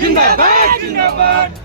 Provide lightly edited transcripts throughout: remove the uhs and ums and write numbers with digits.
जिंदाबाद जिंदाबाद।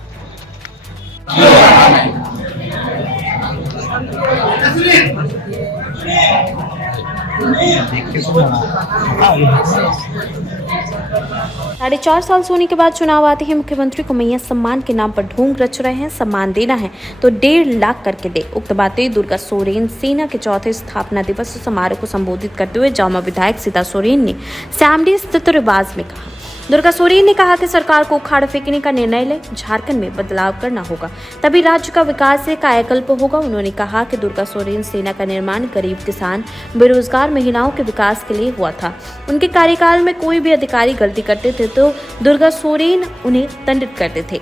साढ़े 4 साल सोने के बाद चुनाव आते ही मुख्यमंत्री को मैया सम्मान के नाम पर ढोंग रच रहे हैं। सम्मान देना है तो 1.5 लाख करके दे। उक्त बातें दुर्गा सोरेन सेना के चौथे स्थापना दिवस समारोह को संबोधित करते हुए जामा विधायक सीता सोरेन ने सैमडी स्थित रिवाज में कहा। दुर्गा सोरेन ने कहा कि सरकार को उखाड़ फेंकने का निर्णय ले, झारखंड में बदलाव करना होगा, तभी राज्य का विकास से कायाकल्प होगा। उन्होंने कहा कि दुर्गा सोरेन सेना का निर्माण गरीब किसान, बेरोजगार महिलाओं के विकास के लिए हुआ था। उनके कार्यकाल में कोई भी अधिकारी गलती करते थे तो दुर्गा सोरेन उन्हें दंडित करते थे।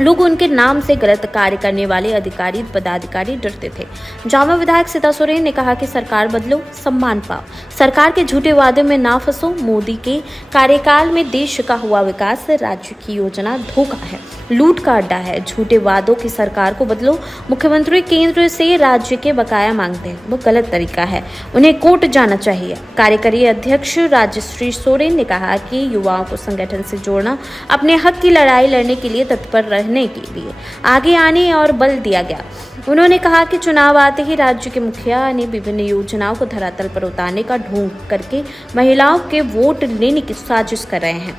लोग उनके नाम से गलत कार्य करने वाले अधिकारी पदाधिकारी डरते थे। जामा विधायक सीता सोरेन ने कहा कि सरकार बदलो, सम्मान पाओ, सरकार के झूठे वादे में ना फंसो। मोदी के कार्यकाल में देश का हुआ विकास राज्य की योजना धोखा है, लूट का अड्डा है। झूठे वादों की सरकार को बदलो। मुख्यमंत्री केंद्र से राज्य के बकाया मांगते हैं, वो गलत तरीका है, उन्हें कोर्ट जाना चाहिए। कार्यकारी अध्यक्ष राजश्री सोरेन ने कहा कि युवाओं को संगठन से जोड़ना, अपने हक की लड़ाई लड़ने के लिए तत्पर रहने के लिए आगे आने और बल दिया गया। उन्होंने कहा कि चुनाव आते ही राज्य के मुखिया ने विभिन्न योजनाओं को धरातल पर उतारने का ढोंग करके महिलाओं के वोट लेने की साजिश कर रहे हैं।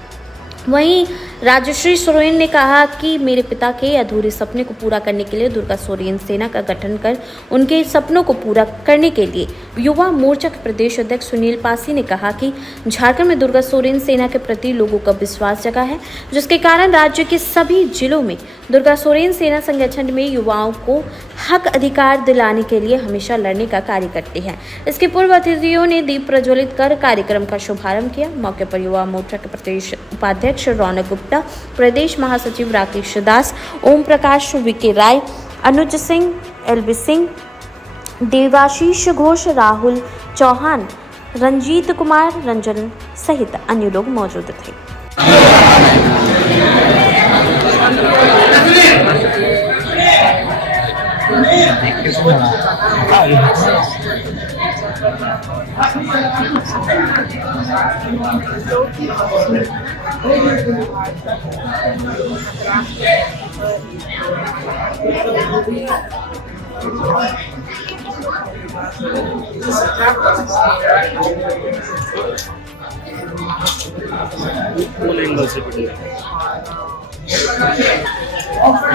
वहीं राजश्री सोरेन ने कहा कि मेरे पिता के अधूरे सपने को पूरा करने के लिए दुर्गा सोरेन सेना का गठन कर उनके सपनों को पूरा करने के लिए युवा मोर्चा के प्रदेश अध्यक्ष सुनील पासी ने कहा कि झारखंड में दुर्गा सोरेन सेना के प्रति लोगों का विश्वास जगा है, जिसके कारण राज्य के सभी जिलों में दुर्गा सोरेन सेना संगठन में युवाओं को हक अधिकार दिलाने के लिए हमेशा लड़ने का कार्य करती है। इसके पूर्व अतिथियों ने दीप प्रज्वलित कर कार्यक्रम का शुभारंभ किया। मौके पर युवा मोर्चा के प्रदेश उपाध्यक्ष रौनक गुप्ता, प्रदेश महासचिव राकेश दास, ओम प्रकाश, वीके राय, अनुज सिंह, एलबी सिंह, देवाशीष घोष, राहुल चौहान, रंजीत कुमार, रंजन सहित अन्य लोग मौजूद थे।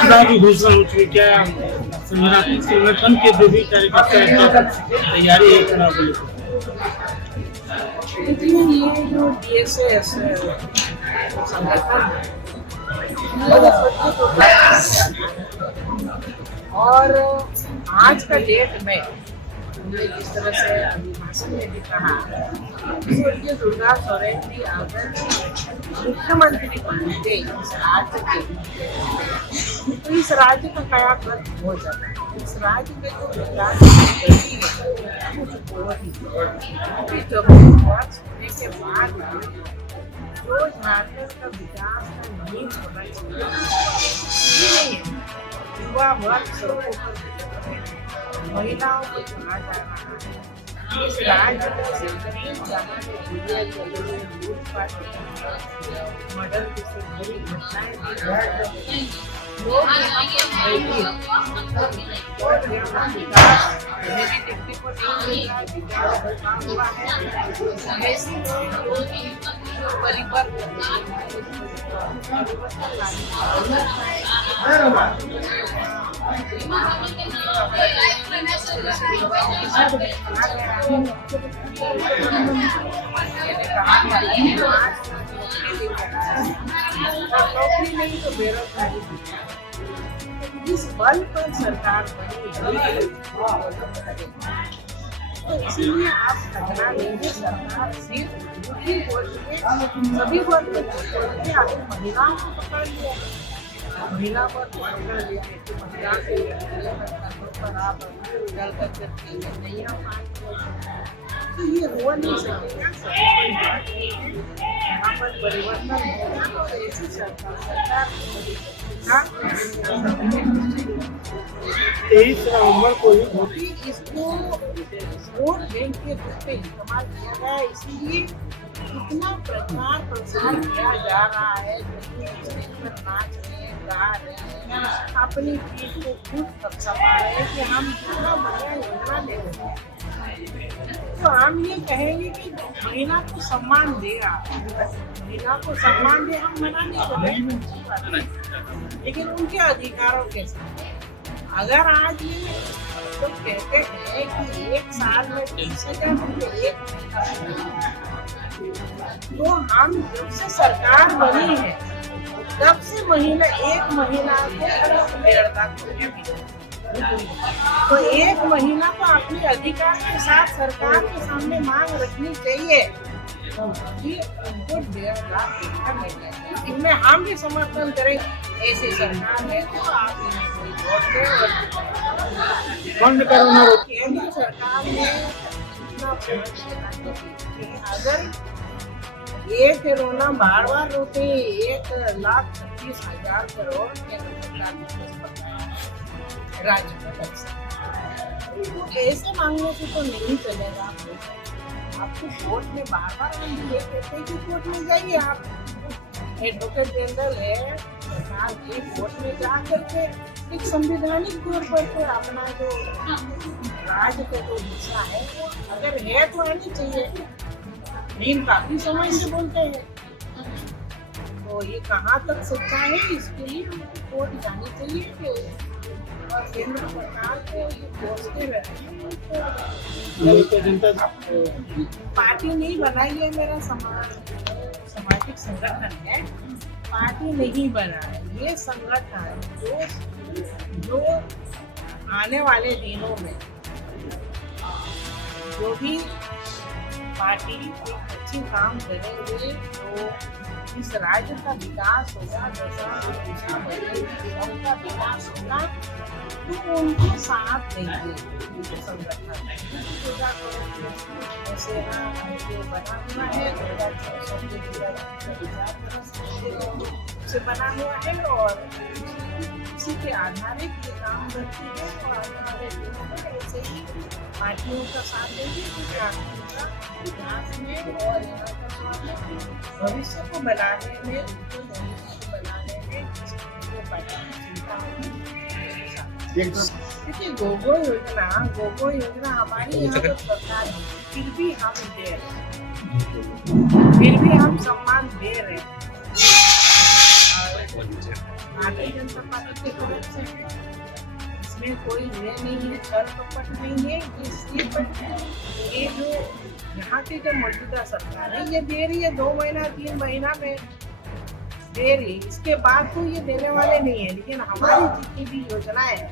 चुनावी घोषणा हो चुकी, क्या संगठन के जो भी कार्यकर्ता तैयारी है चुनाव को लेकर? ये जो DSS संगठन और आज का डेट में जिस तरह से अभिभाषण में भी कहा, स्वर्गीय दुर्गा सोरेन जी अगर मुख्यमंत्री बनते इस राज्य के, तो इस राज्य का कायाकल्प हो जाता है। इस राज्य में जो विकास की गति है उसको जब वर्ष होने के बाद जो झारखंड का विकास का नींव होना चाहिए, युवा वर्ग महिलाओं को चुना जा रहा है। इस राज्य में मर्डर जैसे बड़ी घटनाएं नौकरी नहीं तो बेरोजगारी, जिस बल पर सरकार बनी तो इसीलिए आप खतरा लेंगे। सरकार सिर्फ दुखी वर्ग के सभी वर्ग में आगे महिलाओं को पकड़ लिया, महिला पर पकड़ लिया, महिला पर आप चल करके नहीं आ पाए, तो ये हो नहीं सकेगा। पद परिवर्तन होगा और ऐसी सरकार 23 नवंबर को ही वोट इसको वोट बैंक के रूप में इस्तेमाल किया गया है। इसीलिए इतना प्रचार प्रसार किया जा रहा है, नाच रहे हैं, गा रहे हैं, अपनी पीठ को खूब थपथपा रहे हैं कि हम कितना बढ़िया योजना ले रहे हैं। तो हम ये कहेंगे कि महिला को सम्मान देगा, महिला को सम्मान दे, हम मना नहीं कर रहे, लेकिन उनके अधिकारों के साथ। अगर आज ये तो कहते हैं कि एक साल में 20,000 रुपये तो हम जब से सरकार बनी है तब से महिला एक महिला को 1.5 लाख रुपये मिले। तो एक महिला को अपने अधिकार के साथ सरकार के सामने मांग रखनी चाहिए कि उनको 1.5 लाख रुपया मिले। इनमें हम भी समर्थन करें। ऐसी सरकार है तो आप कोई वोट दें। बंद करो ना। केंद्र सरकार ने इतना अगर एक रोना बार बार रोते 1,25,000 करोड़ केंद्र सरकार राज्य का ऐसे मांगने से तो नहीं चलेगा। आपको कोर्ट में बार बार हम ये कहते हैं कि कोर्ट में जाइए, आप एडवोकेट जनरल है, सरकार के कोर्ट में जा करके एक संवैधानिक तौर पर तो अपना जो राज्य का जो हिस्सा है वो अगर है तो आनी चाहिए। लेकिन काफी समय से बोलते हैं, तो ये कहाँ तक सच्चा है इसके लिए कोर्ट जानी चाहिए। और केंद्र सरकार को ये सोचते रहते पार्टी नहीं बनाई है, मेरा सामाजिक संगठन है, पार्टी नहीं बना है। ये संगठन जो आने वाले दिनों में जो भी पार्टी एक अच्छी काम करेंगे तो इस राज्य का विकास होगा, दिशा बदलेगी, सबका विकास होगा, तो उनको साथ देंगे संगठन बना हुआ है, 2014 बना हुआ है और इसी के आधारित ये काम करती है। और आने वाले दिनों में ऐसे ही पार्टियों का साथ देंगे विकास में और भविष्य को बनाने में देखिए गोगो योजना हमारी यहाँ पर सरकार है, फिर भी हम दे रहे हैं, फिर भी हम सम्मान दे रहे हैं। भारतीय जनता पार्टी के तरफ से इसमें कोई ये नहीं है, छल कपट नहीं है। ये जो यहाँ की जो मौजूदा सरकार है ये दे रही है, 2 महीना 3 महीना में दे रही है, इसके बाद तो ये देने वाले नहीं है। लेकिन हमारी जितनी भी योजनाएं हैं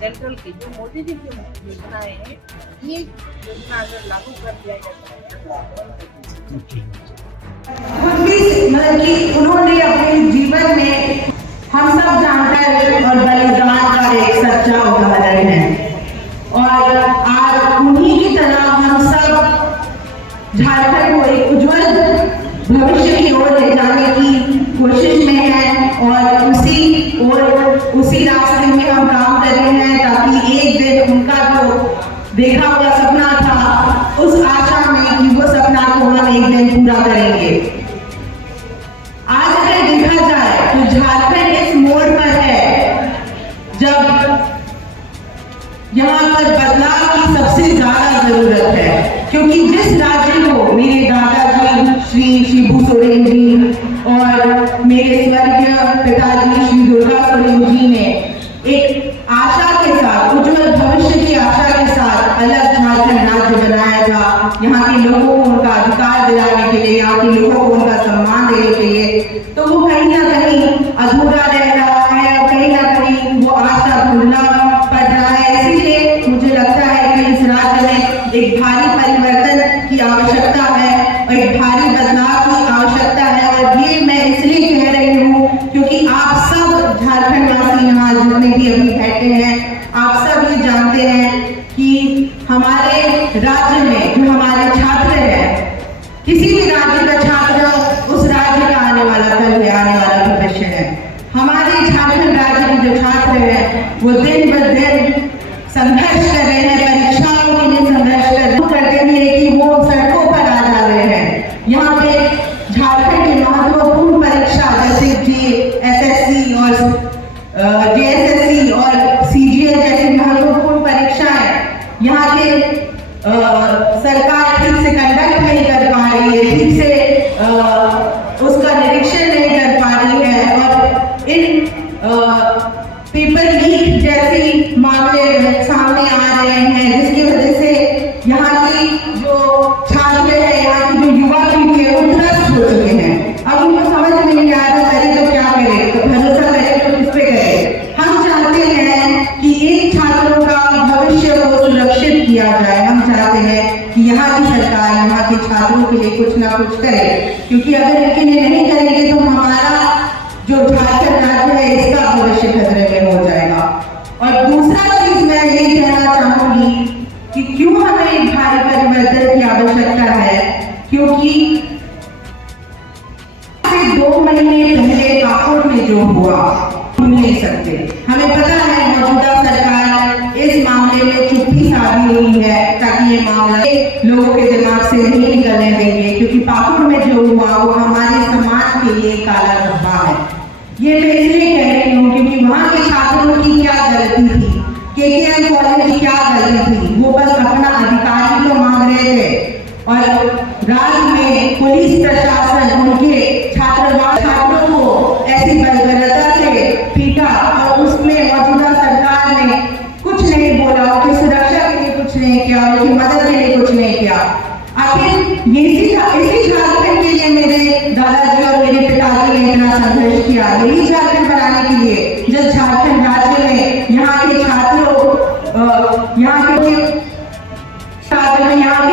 सेंट्रल की, जो मोदी जी की योजनाएं हैं, ये योजना अगर लागू कर दिया जाता है मतलब कि उन्होंने अपने जीवन में हम सब जानकर और बलिदान का एक सच्चा उदाहरण है। और आज उन्हीं की तरह हम सब झारखंड को एक उज्जवल भविष्य की ओर ले जाने की कोशिश में हैं और उसी रास्ते में हम काम कर रहे हैं, ताकि एक दिन उनका जो देखा हुआ सपना था, उस आशा में कि वो सपना को हम एक दिन पूरा करेंगे। आज अगर देखा जाए तो झारखंड इस मोड़ पर है जब यहाँ पर बदलाव की सबसे ज्यादा जरूरत है, क्योंकि जिस राज्य को मेरे दादाजी श्री शिबू सोरेन जी और मेरे स्वर्गीय पिताजी श्री दुर्गा सोरेन जी ने एक आशा के साथ, उज्जवल भविष्य की आशा के साथ अलग झारखंड राज्य बनाया था, यहाँ के लोगों को उनका अधिकार दिलाने के लिए, यहाँ के लोगों को उनका सम्मान देने के लिए, तो वो कहीं ना कहीं अधूरा रह रहा है और कहीं ना कहीं वो आशा भूलना पड़ रहा है। इसीलिए मुझे लगता है कि इस राज्य में एक भारी परिवर्तन की आवश्यकता है और एक भारी बदलाव की आवश्यकता है। और ये मैं इसलिए कह रही हूँ क्योंकि आप सब झारखंड वासी यहाँ जितने भी अभी बैठे हैं, आप सब ये जानते हैं कि हमारे राज्य में जो हमारे छात्र हैं, किसी भी राज्य का छात्र उस छात्र हैं वो दिन ब दिन संघर्ष कर रहे हैं, परीक्षाओं के लिए संघर्ष करते हुए कि वो सड़कों पर आ जा रहे हैं। यहाँ पे झारखंड की महत्वपूर्ण परीक्षा जैसे एसएससी और जेएसएससी और सीजीएल जैसी महत्वपूर्ण परीक्षाएं यहाँ के सरकार ठीक से कंडक्ट नहीं कर पा रही है, ठीक से उसका निरीक्षण नहीं कर पा रही है और इन पेपर लीक जैसी मामले सामने आ रहे हैं, जिसकी वजह से यहाँ की जो छात्र है, यहाँ की जो युवा पीढ़ी है वो त्रस्त हो चुके हैं। अब उनको समझ में नहीं आ रहा करे तो क्या करे, तो भरोसा करे तो किस पे करे। हम चाहते हैं कि इन छात्रों का भविष्य को सुरक्षित किया जाए। हम चाहते हैं कि यहाँ की सरकार यहाँ के छात्रों के लिए कुछ ना कुछ करे, क्योंकि अगर इनके लिए नहीं करेंगे तो हमारा जो झारखंड राज्य है इसका भविष्य खतरे में हो जाएगा। और दूसरा चीज मैं ये कहना चाहूंगी कि क्यों हमें एक भारी परिवर्तन की आवश्यकता है, क्योंकि 2 महीने पहले पाकुड़ में जो हुआ भूल नहीं सकते। हमें पता है मौजूदा सरकार इस मामले में चुप्पी साधी हुई है ताकि ये मामला लोगों के दिमाग से नहीं निकलने देंगे, क्योंकि पाकुड़ में जो हुआ वो हमारे समाज के लिए काला धब्बा है। ये मैं इसलिए कह रही हूँ क्योंकि वहाँ के छात्रों की क्या गलती थी, केकेएम कॉलेज की क्या गलती थी, वो बस अपना अधिकार ही तो मांग रहे थे और राज्य में पुलिस प्रशासन उनके छात्रों को ऐसी बर्बरता से पीटा और उसमें मौजूदा सरकार ने कुछ नहीं बोला, उनकी सुरक्षा के लिए कुछ नहीं किया, उनकी मदद के लिए कुछ नहीं किया। आखिर इसी झारखंड के लिए मेरे दादाजी और मेरे पिताजी ने इतना संघर्ष किया, यही झारखंड बनाने के लिए, जिस झारखंड राज्य में यहाँ के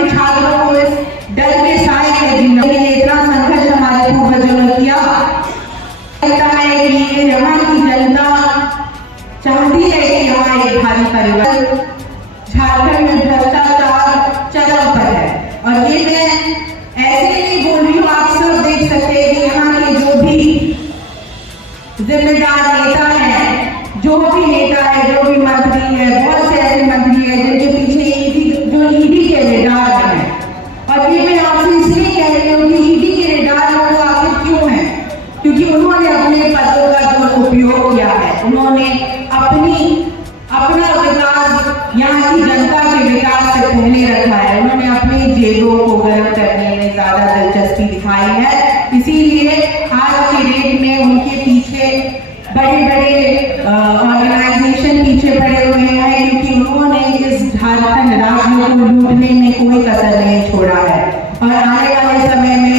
छात्रों को इस डर के साए में जीने के लिए इतना संघर्ष हमारे पूर्वजों ने किया। लगता है कि यहाँ की जनता चाहती है कि यहाँ एक भारी परिवर्तन। झारखंड में भ्रष्टाचार चरम पर है और ये मैं ऐसे नहीं बोल रही हूँ, आप सब देख सकते हैं कि यहाँ के जो भी जिम्मेदार नेता है, जो भी नेता है, जो भी मंत्री है, बहुत से ऐसे मंत्री है जिनके पीछे ईडी के रेडार है। और ये मैं आपसे इसलिए कह रही हूँ कि ईडी के रेडार में वो आखिर क्यों है, क्योंकि उन्होंने अपने पदों का जो उपयोग किया है, उन्होंने अपना विकास यहाँ की जनता के विकास से पहले रखा है, उन्होंने अपनी जेबों को गर्म करने में ज्यादा दिलचस्पी दिखाई है। इसीलिए आज के डेट में उनके पीछे बड़े ऑर्गेनाइजेशन पीछे पड़े हुए हैं, क्योंकि उन्होंने इस झारखंड राज्य को लूटने में कोई कसर नहीं छोड़ा है। और आने वाले समय में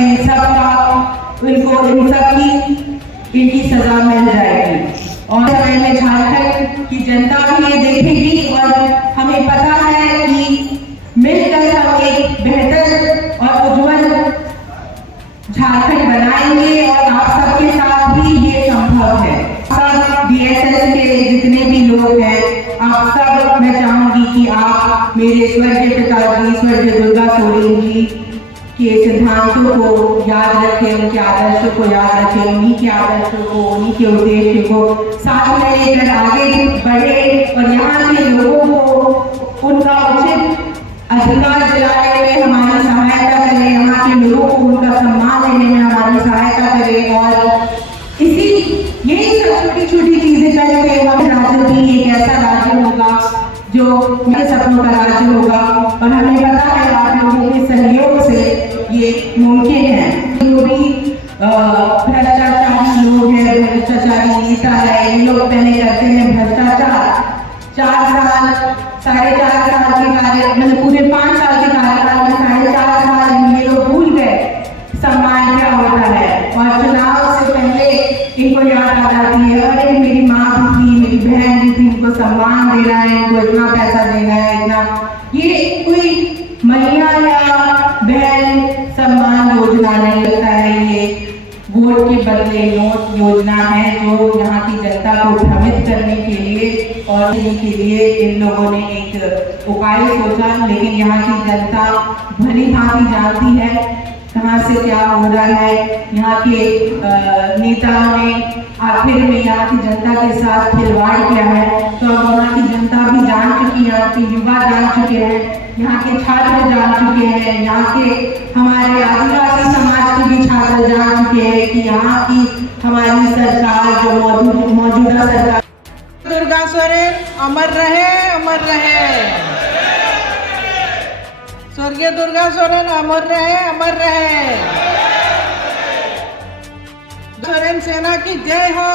इनकी सजा मिल जाएगी और समय में झारखंड की जनता भी ये देखेगी और हमें पता है कि मिलकर हम एक बेहतर और उज्जवल झारखंड बनाएंगे और आप सबके साथ भी ये संभव है। सब डीएसएस के जितने भी लोग हैं, आप सब, मैं चाहूंगी कि आप मेरे स्वर्गीय पिताजी स्वर्गीय दुर्गा सोरेन जी के सिद्धांतों को याद रखें, उनके आदर्शों को याद रखें, उन्हीं के आदर्शों को, उन्हीं के उद्देश्य को साथ में लेकर आगे बढ़े और यहाँ के लोगों को उनका उचित अधिकार दिलाने में हमारी सहायता करें, यहाँ के लोगों को उनका सम्मान देने में हमारी सहायता करें। और यही सब छोटी छोटी चीजें करके हमारा राज्य भी एक ऐसा राज्य होगा जो मेरे सपनों का राज्य होगा। और हमें पता है आप लोगों के सहयोग से ये मुमकिन है। जो भी भ्रष्टाचारी लोग हैं, भ्रष्टाचारी नेता है, ये लोग पहले करते हैं भ्रष्टाचार, 4 साल 4.5 साल के कार्य, मतलब पूरे 5 साल के कार्यकाल में 4.5 साल ये लोग भूल गए सम्मान क्या होता है। और चुनाव से पहले इनको याद आ जाती है, अरे मेरी माँ भी थी, मेरी बहन भी थी, इनको सम्मान देना है, इनको इतना पैसा देना है, इतना। ये कोई महिला या बहन सम्मान योजना नहीं लगता है, ये वोट के बदले नोट योजना है जो यहाँ की जनता को भ्रमित करने के लिए और के लिए इन लोगों ने एक उपाय सोचा। लेकिन यहाँ की जनता भली भांति जानती है कहाँ से क्या हो रहा है। यहाँ के नेताओं ने आखिर में यहाँ की जनता के साथ खिलवाड़ किया है। तो अब वहाँ की जनता भी जान चुकी है, यहाँ के युवा जान चुके हैं, यहाँ के छात्र जान चुके हैं, यहाँ के हमारे आदिवासी समाज के भी छात्र जान चुके हैं कि यहाँ की हमारी सरकार जो मौजूदा सरकार दुर्गा सोरेन अमर रहे, अमर रहे। स्वर्गीय दुर्गा सोरेन अमर रहे, अमर रहे। सोरेन सेना की जय हो,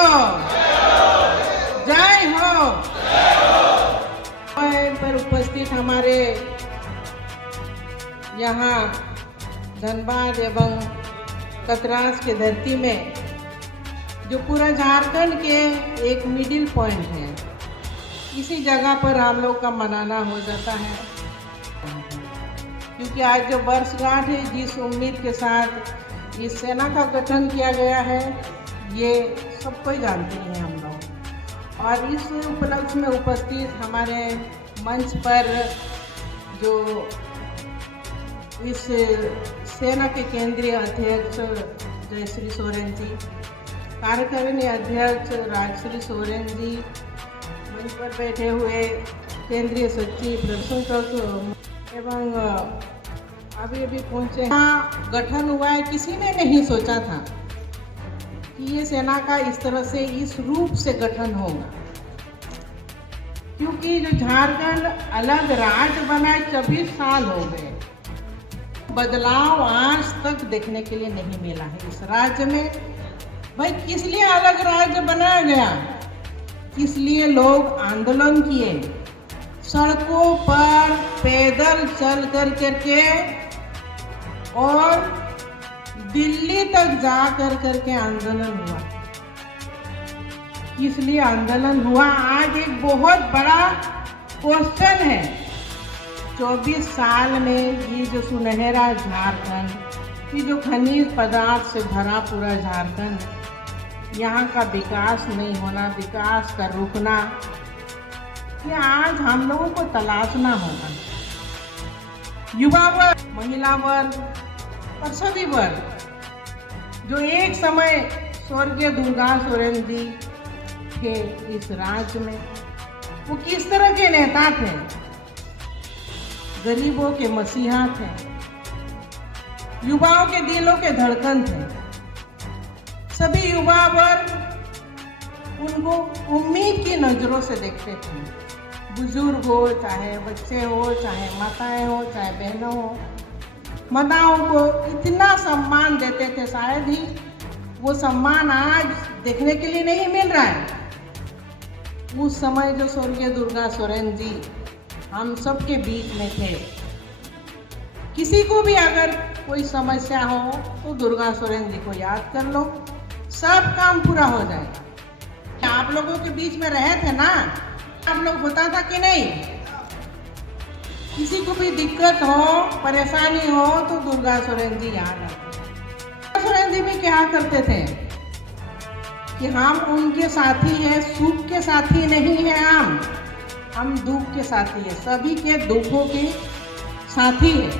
जय हो। पर उपस्थित हमारे यहाँ धनबाद एवं कतरास के धरती में जो पूरा झारखंड के एक मिडिल पॉइंट है, इसी जगह पर हम लोग का मनाना हो जाता है, क्योंकि आज जो वर्षगांठ है, जिस उम्मीद के साथ इस सेना का गठन किया गया है, ये सबको ही जानते हैं हम लोग। और इस उपलक्ष्य में उपस्थित हमारे मंच पर जो इस सेना के केंद्रीय अध्यक्ष जयश्री सोरेन जी, कार्यकारिणी अध्यक्ष राजश्री सोरेन जी, मंच पर बैठे हुए केंद्रीय सचिव प्रसून एवं अभी अभी पहुँचे। यहाँ गठन हुआ है, किसी ने नहीं सोचा था कि ये सेना का इस तरह से इस रूप से गठन होगा, क्योंकि जो झारखंड अलग राज्य बना है 24 साल हो गए, बदलाव आज तक देखने के लिए नहीं मिला है इस राज्य में। भाई किस लिए अलग राज्य बनाया गया? इसलिए लोग आंदोलन किए, सड़कों पर पैदल चल करके और दिल्ली तक जा करके आंदोलन हुआ। इसलिए आंदोलन हुआ। आज एक बहुत बड़ा क्वेश्चन है, 24 साल में ये जो सुनहरा झारखंड, ये जो खनिज पदार्थ से भरा पूरा झारखंड, यहाँ का विकास नहीं होना, विकास का रुकना, ये आज हम लोगों को तलाशना होगा। युवा वर्ग, महिला वर्ग और सभी वर्ग जो एक समय स्वर्गीय दुर्गा सोरेन जी थे इस राज्य में, वो किस तरह के नेता थे? गरीबों के मसीहा थे, युवाओं के दिलों के धड़कन थे। सभी युवा वर्ग उनको उम्मीद की नज़रों से देखते थे, बुजुर्ग हो, चाहे बच्चे हो, चाहे माताएं हो, चाहे बहनों हो, माताओं को इतना सम्मान देते थे, शायद ही वो सम्मान आज देखने के लिए नहीं मिल रहा है। उस समय जो स्वर्गीय दुर्गा सोरेन जी हम सबके बीच में थे, किसी को भी अगर कोई समस्या हो तो दुर्गा सोरेन जी को याद कर लो, सब काम पूरा हो जाएगा। आप लोगों के बीच में रहे थे ना, आप लोग होता था कि नहीं? किसी को भी दिक्कत हो, परेशानी हो तो दुर्गा सोरेन जी याद आते। दुर्गा सोरेन जी भी क्या करते थे कि हम उनके साथी हैं, सुख के साथी नहीं हैं, हम दुख के साथी हैं, सभी के दुखों के साथी हैं।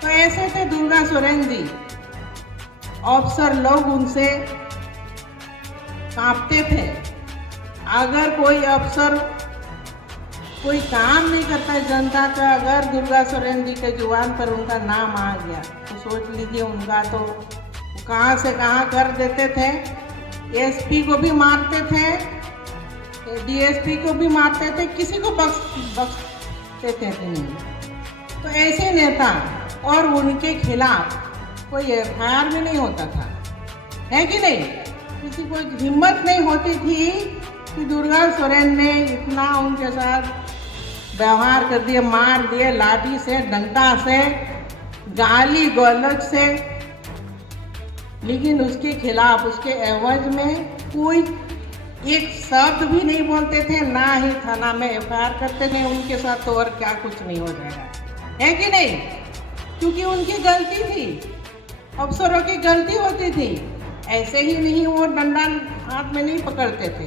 तो ऐसे थे दुर्गा सोरेन जी। अफसर लोग उनसे कांपते थे। अगर कोई अफसर कोई काम नहीं करता है जनता का, अगर दुर्गा सोरेन जी के जुबान पर उनका नाम आ गया तो सोच लीजिए उनका तो कहाँ से कहाँ कर देते थे। एसपी को भी मारते थे, डीएसपी को भी मारते थे, किसी को बख्शते थे नहीं। तो ऐसे नेता और उनके खिलाफ कोई एफआईआर भी नहीं होता था, है कि नहीं? किसी को हिम्मत नहीं होती थी कि दुर्गा सोरेन ने इतना उनके साथ व्यवहार कर दिया, मार दिए लाठी से, डंडा से, गाली गलौज से, लेकिन उसके खिलाफ उसके एवज में कोई एक शब्द भी नहीं बोलते थे, ना ही थाना में एफआईआर करते थे उनके साथ। तो और क्या कुछ नहीं हो जाएगा, है कि नहीं? क्योंकि उनकी गलती थी, अफसरों की गलती होती थी। ऐसे ही नहीं वो डंडा हाथ में नहीं पकड़ते थे,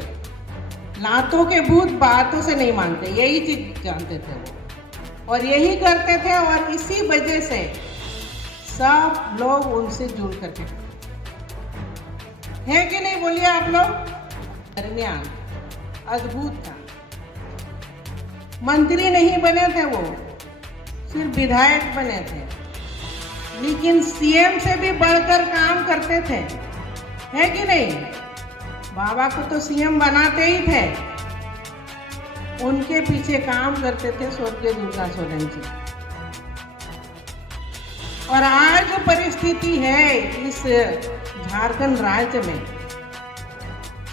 लातों के भूत बातों से नहीं मानते, यही चीज जानते थे वो, और यही करते थे। और इसी वजह से सब लोग उनसे जुड़ करके, है कि नहीं, बोलिए आप लोग। दरमियान अद्भुत था। मंत्री नहीं बने थे वो, सिर्फ विधायक बने थे, लेकिन सीएम से भी बढ़कर काम करते थे, है कि नहीं। बाबा को तो सीएम बनाते ही थे, उनके पीछे काम करते थे स्वर्गीय दुर्गा सोरेन जी। और आज जो परिस्थिति है इस झारखंड राज्य में,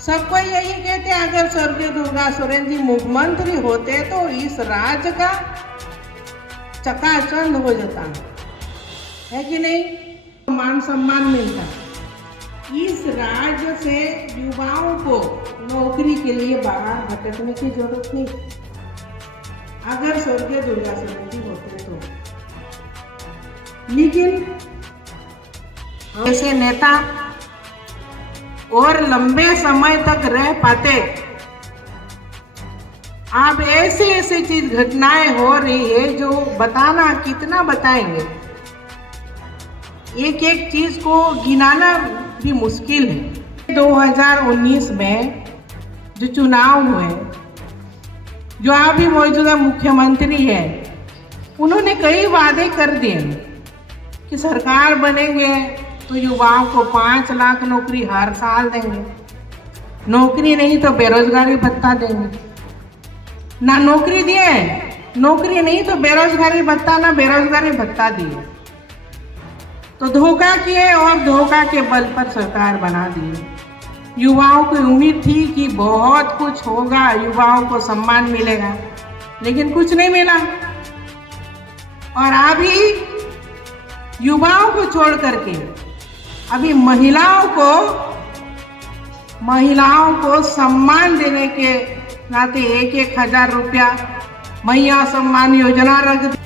सबको यही कहते हैं अगर स्वर्गीय दुर्गा सोरेन जी मुख्यमंत्री होते तो इस राज्य का चकाचौंध हो जाता है कि नहीं, मान सम्मान मिलता। इस राज्य से युवाओं को नौकरी के लिए बाहर भटकने की जरूरत नहीं, अगर स्वर्गीय दुर्गा सोरेन जी होते तो। लेकिन ऐसे नेता और लंबे समय तक रह पाते। अब ऐसी ऐसी चीज घटनाएं हो रही है जो बताना कितना बताएंगे, एक एक चीज को गिनाना भी मुश्किल है। 2019 में जो चुनाव हुए, जो अभी मौजूदा मुख्यमंत्री है, उन्होंने कई वादे कर दिए कि सरकार बनेंगे तो युवाओं को 5 लाख नौकरी हर साल देंगे, नौकरी नहीं तो बेरोजगारी भत्ता देंगे। ना नौकरी दिए, नौकरी नहीं तो बेरोजगारी भत्ता, ना बेरोजगारी भत्ता दिए, तो धोखा किए और धोखा के बल पर सरकार बना दी। युवाओं को उम्मीद थी कि बहुत कुछ होगा, युवाओं को सम्मान मिलेगा, लेकिन कुछ नहीं मिला। और अभी युवाओं को छोड़ करके अभी महिलाओं को सम्मान देने के नाते 1-1 हजार रुपया महिला सम्मान योजना रख दी।